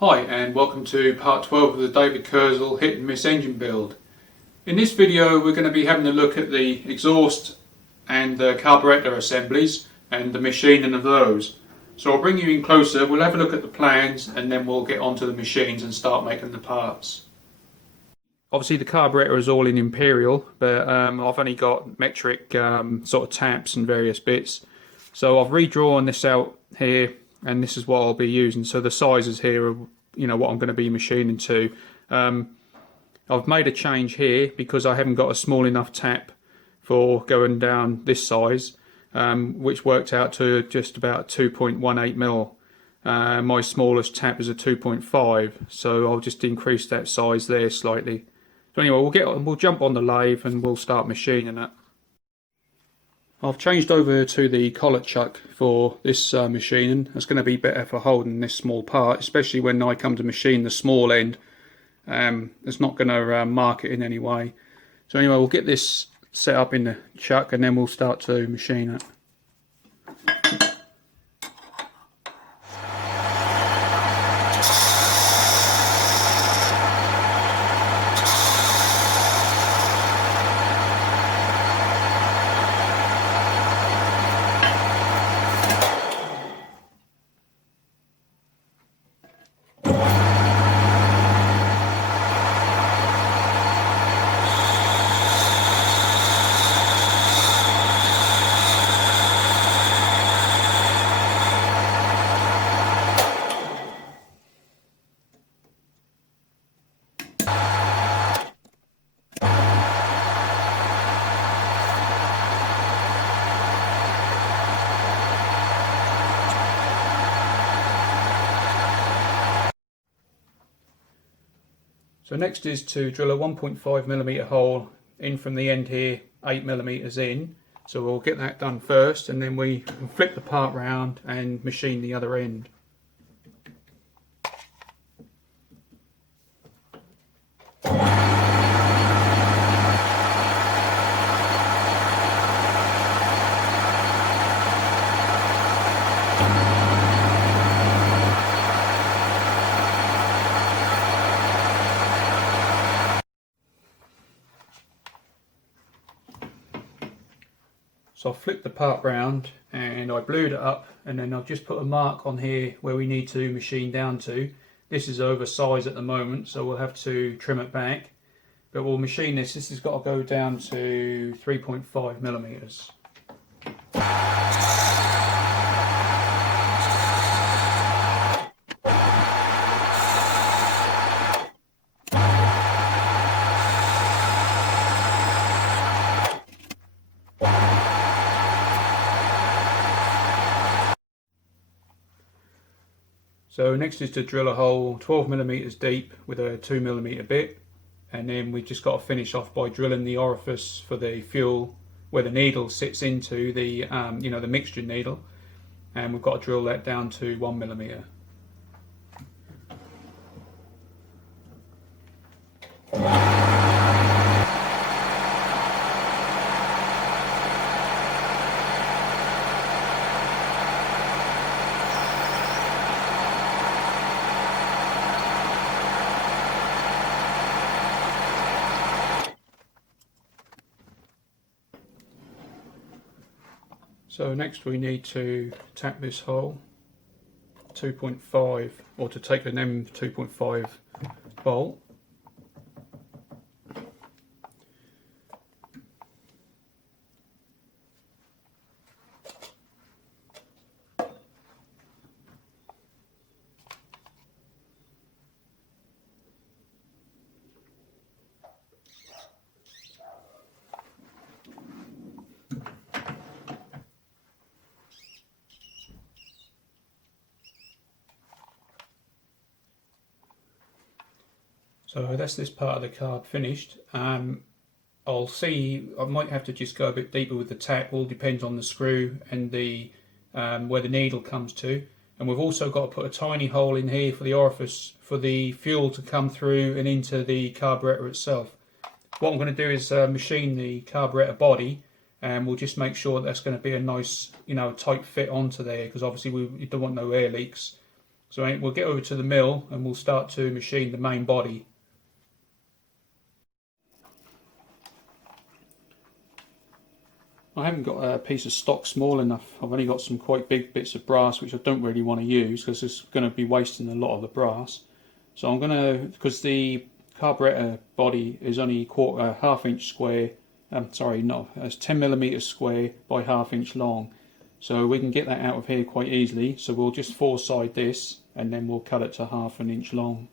Hi and welcome to part 12 of the David Kerzel Hit Miss engine build. In this video we're going to be having a look at the exhaust and the carburetor assemblies and the machining of those. So I'll bring you in closer, we'll have a look at the plans and then we'll get onto the machines and start making the parts. Obviously the carburetor is all in imperial, but I've only got metric sort of taps and various bits. So I've redrawn this out here, and this is what I'll be using. So the sizes here are, what I'm going to be machining to. I've made a change here because I haven't got a small enough tap for going down this size, which worked out to just about 2.18 mil. My smallest tap is a 2.5, so I'll just increase that size there slightly. So anyway, we'll jump on the lathe and we'll start machining it. I've changed over to the collet chuck for this machining. It's going to be better for holding this small part, especially when I come to machine the small end. It's not going to mark it in any way. So anyway, we'll get this set up in the chuck and then we'll start to machine it. So next is to drill a 1.5mm hole in from the end here, 8mm in. So we'll get that done first and then we can flip the part round and machine the other end. So I flipped the part round and I blued it up, and then I've just put a mark on here where we need to machine down to. This is oversized at the moment, so we'll have to trim it back. But we'll machine this. This has got to go down to 3.5mm. So next is to drill a hole 12mm deep with a 2mm bit, and then we've just got to finish off by drilling the orifice for the fuel where the needle sits into the the mixture needle, and we've got to drill that down to 1mm. So next we need to tap this hole 2.5, or to take an M2.5 bolt. So that's this part of the carb finished. I'll see, I might have to just go a bit deeper with the tap, all depends on the screw and the where the needle comes to. And we've also got to put a tiny hole in here for the orifice for the fuel to come through and into the carburetor itself. What I'm going to do is machine the carburetor body, and we'll just make sure that's going to be a nice, tight fit onto there, because obviously we don't want no air leaks. So we'll get over to the mill and we'll start to machine the main body. I haven't got a piece of stock small enough. I've only got some quite big bits of brass which I don't really want to use because it's going to be wasting a lot of the brass. So I'm going to, because the carburetor body is only half inch square, sorry, no, it's 10mm square by half inch long. So we can get that out of here quite easily. So we'll just four-side this and then we'll cut it to half an inch long.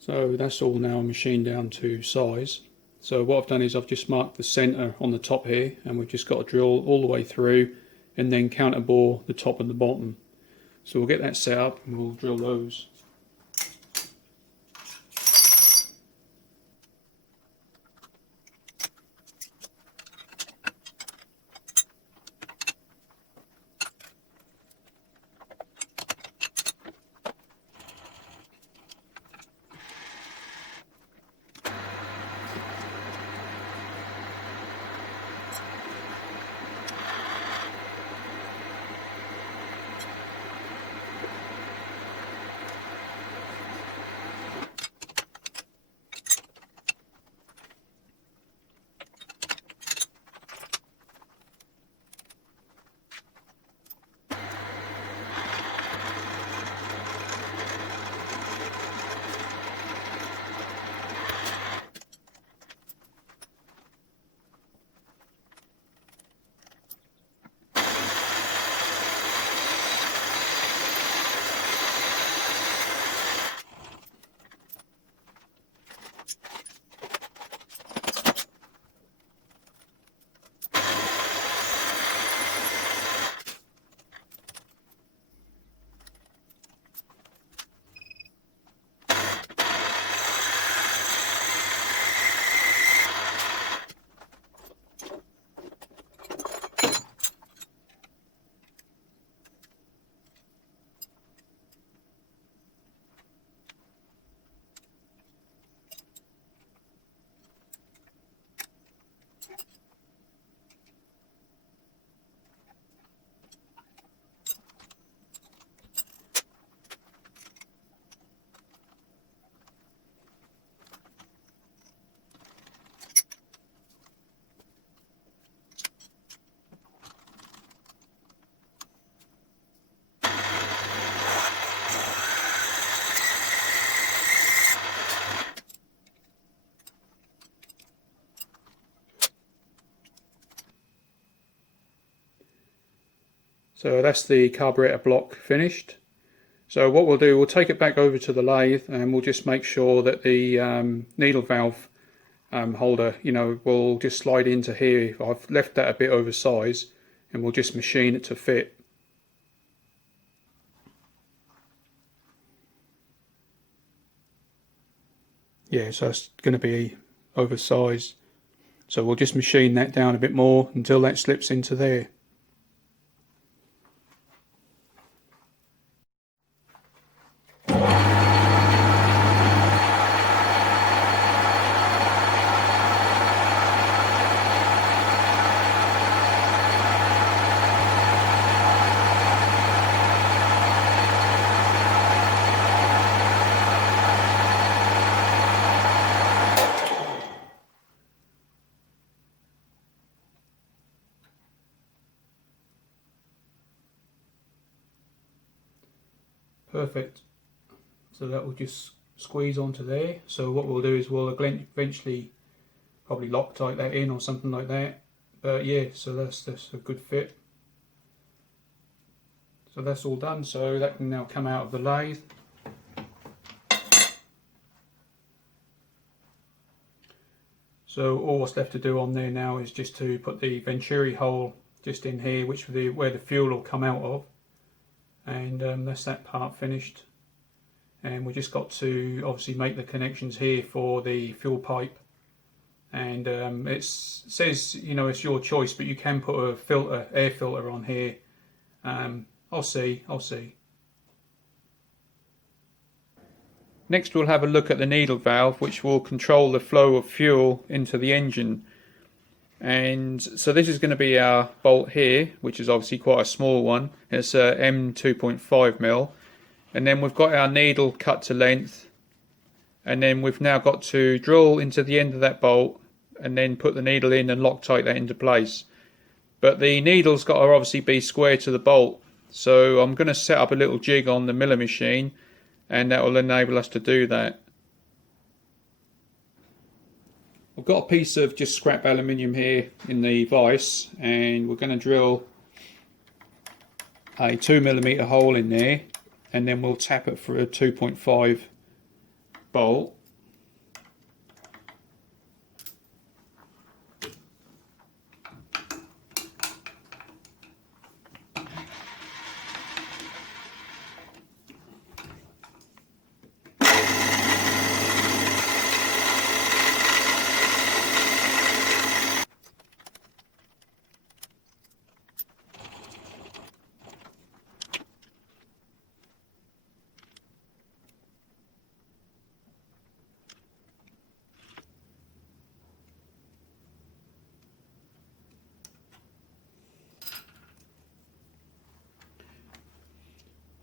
So that's all now machined down to size. So what I've done is I've just marked the centre on the top here, and we've just got to drill all the way through and then counter bore the top and the bottom. So we'll get that set up and we'll drill those. So that's the carburetor block finished. So what we'll do, we'll take it back over to the lathe and we'll just make sure that the needle valve holder, will just slide into here. I've left that a bit oversized and we'll just machine it to fit. Yeah, so it's going to be oversized. So we'll just machine that down a bit more until that slips into there. Perfect. So that will just squeeze onto there. So what we'll do is we'll eventually probably Loctite that in or something like that. But yeah, so that's a good fit. So that's all done. So that can now come out of the lathe. So all what's left to do on there now is just to put the venturi hole just in here, which where the fuel will come out of, and that's that part finished. And we just got to obviously make the connections here for the fuel pipe. And it says, you know, it's your choice, but you can put a filter, air filter on here. I'll see. Next we'll have a look at the needle valve, which will control the flow of fuel into the engine. And so this is going to be our bolt here, which is obviously quite a small one. It's a M2.5mm. And then we've got our needle cut to length, and then we've now got to drill into the end of that bolt and then put the needle in and Loctite that into place. But the needle's got to obviously be square to the bolt, so I'm going to set up a little jig on the miller machine, and that will enable us to do that. I've got a piece of just scrap aluminium here in the vise, and we're going to drill a 2mm hole in there, and then we'll tap it for a 2.5 bolt.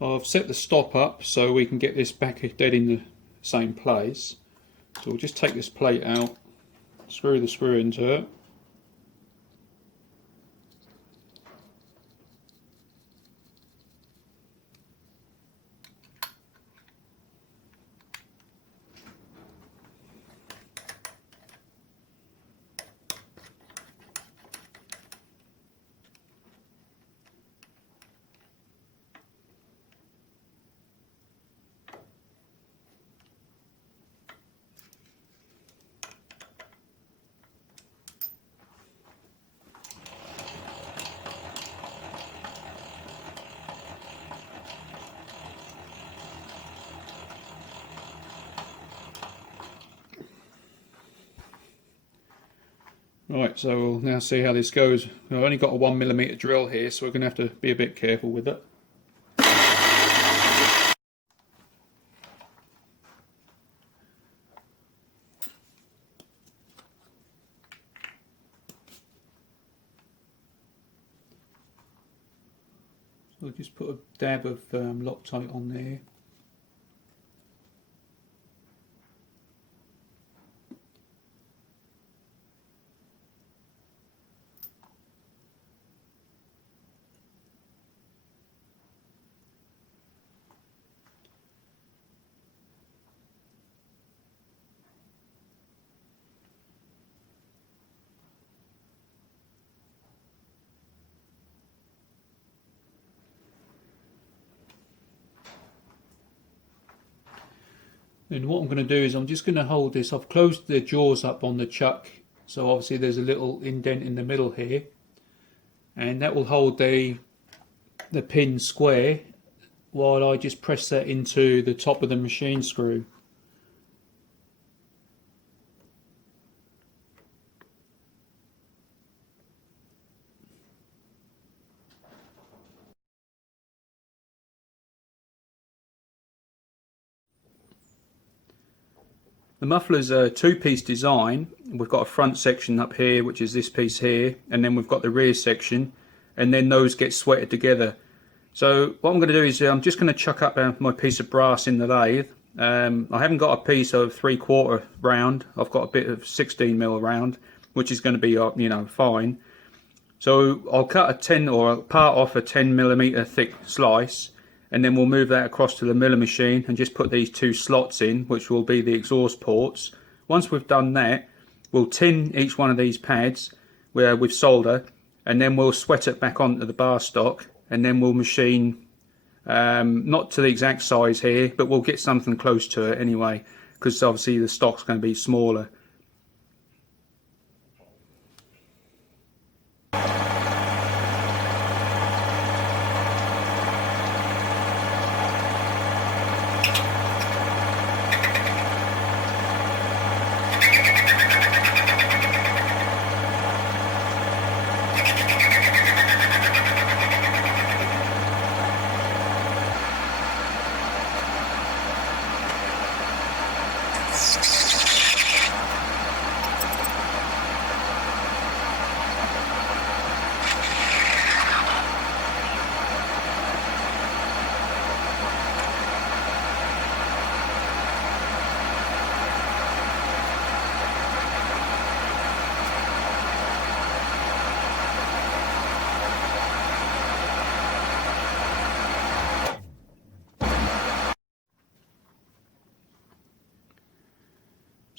I've set the stop up so we can get this back dead in the same place. So we'll just take this plate out, screw the screw into it. Right, so we'll now see how this goes. I've only got a 1mm drill here, so we're going to have to be a bit careful with it. So I'll just put a dab of Loctite on there. And what I'm going to do is I'm just going to hold this. I've closed the jaws up on the chuck, so obviously there's a little indent in the middle here, and that will hold the pin square while I just press that into the top of the machine screw. The muffler's a two-piece design. We've got a front section up here, which is this piece here, and then we've got the rear section, and then those get sweated together. So what I'm going to do is I'm just going to chuck up my piece of brass in the lathe. I haven't got a piece of 3/4 round. I've got a bit of 16mm round, which is going to be, you know, fine. So I'll cut a 10 or a part off a 10mm thick slice, and then we'll move that across to the miller machine and just put these two slots in, which will be the exhaust ports. Once we've done that, we'll tin each one of these pads with solder, and then we'll sweat it back onto the bar stock, and then we'll machine, not to the exact size here, but we'll get something close to it anyway, because obviously the stock's going to be smaller.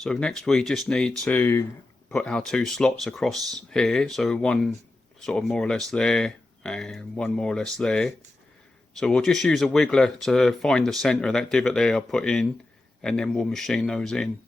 So next we just need to put our two slots across here, so one sort of more or less there and one more or less there. So we'll just use a wiggler to find the centre of that divot there I put in, and then we'll machine those in.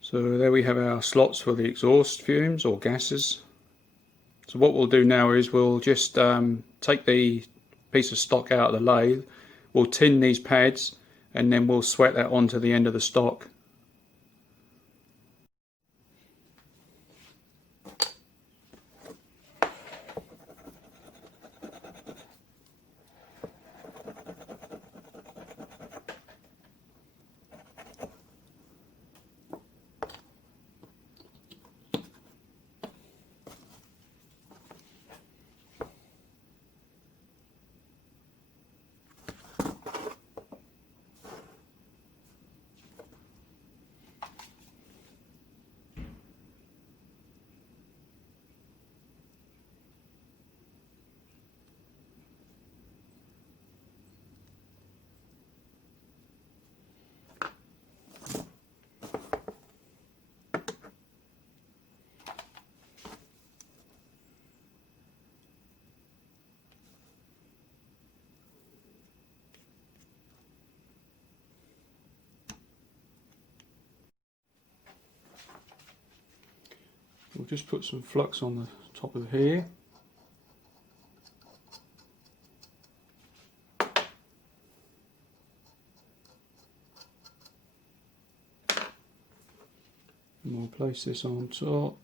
So there we have our slots for the exhaust fumes or gases. So what we'll do now is we'll just take the piece of stock out of the lathe, we'll tin these pads, and then we'll sweat that onto the end of the stock. We'll just put some flux on the top of here. And we'll place this on top.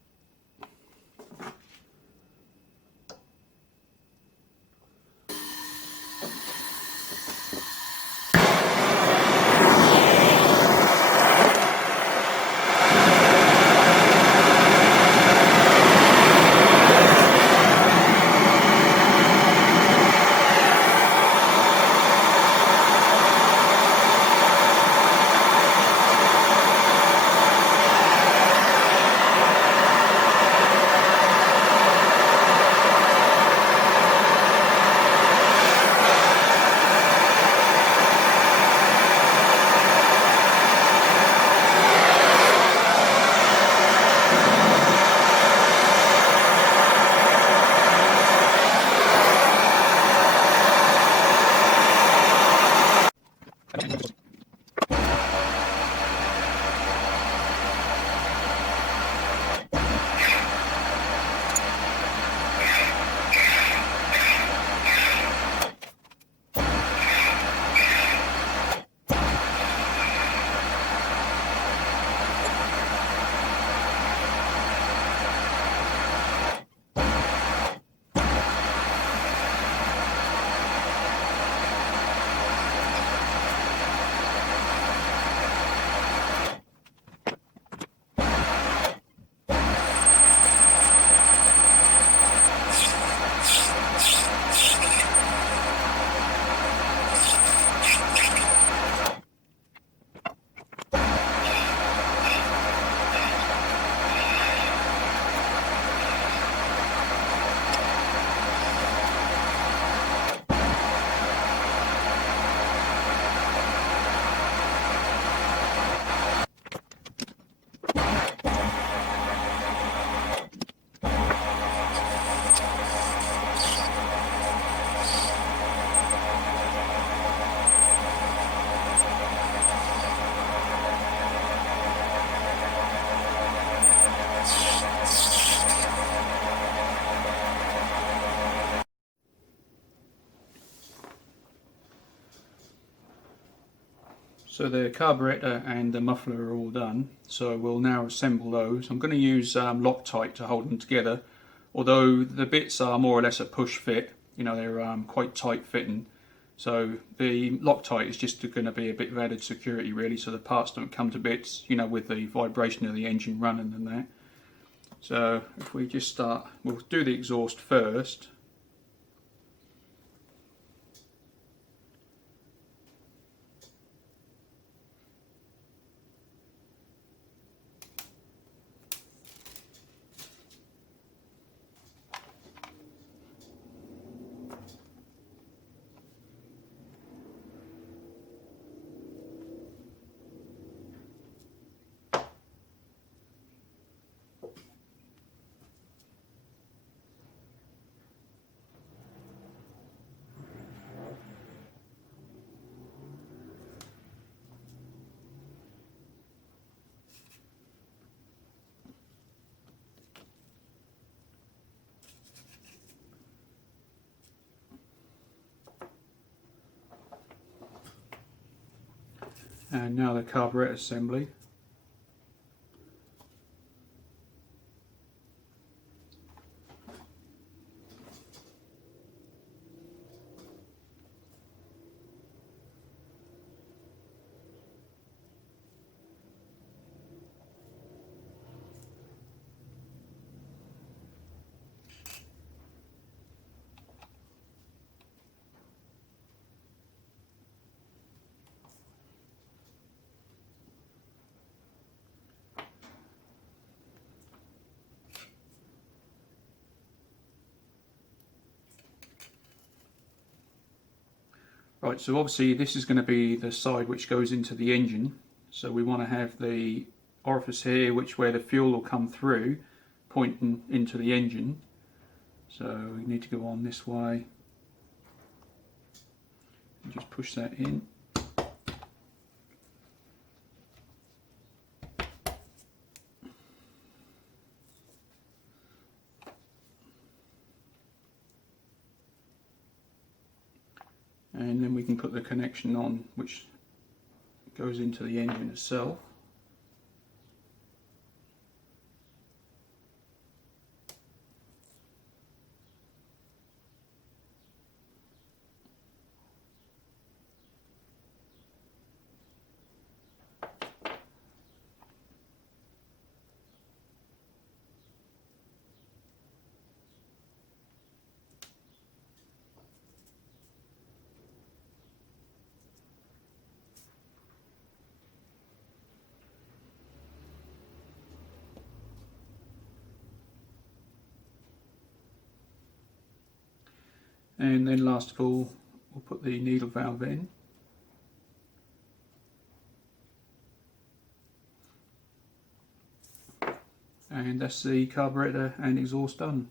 So the carburetor and the muffler are all done, so we'll now assemble those. I'm going to use Loctite to hold them together, although the bits are more or less a push fit, you know, they're quite tight fitting. So the Loctite is just going to be a bit of added security really, so the parts don't come to bits, you know, with the vibration of the engine running and that. So if we just start, we'll do the exhaust first. And now the carburetor assembly. Right, so obviously this is going to be the side which goes into the engine. So we want to have the orifice here, which where the fuel will come through, pointing into the engine. So we need to go on this way. And just push that in. And then we can put the connection on which goes into the engine itself. And then last of all, we'll put the needle valve in. And that's the carburetor and exhaust done.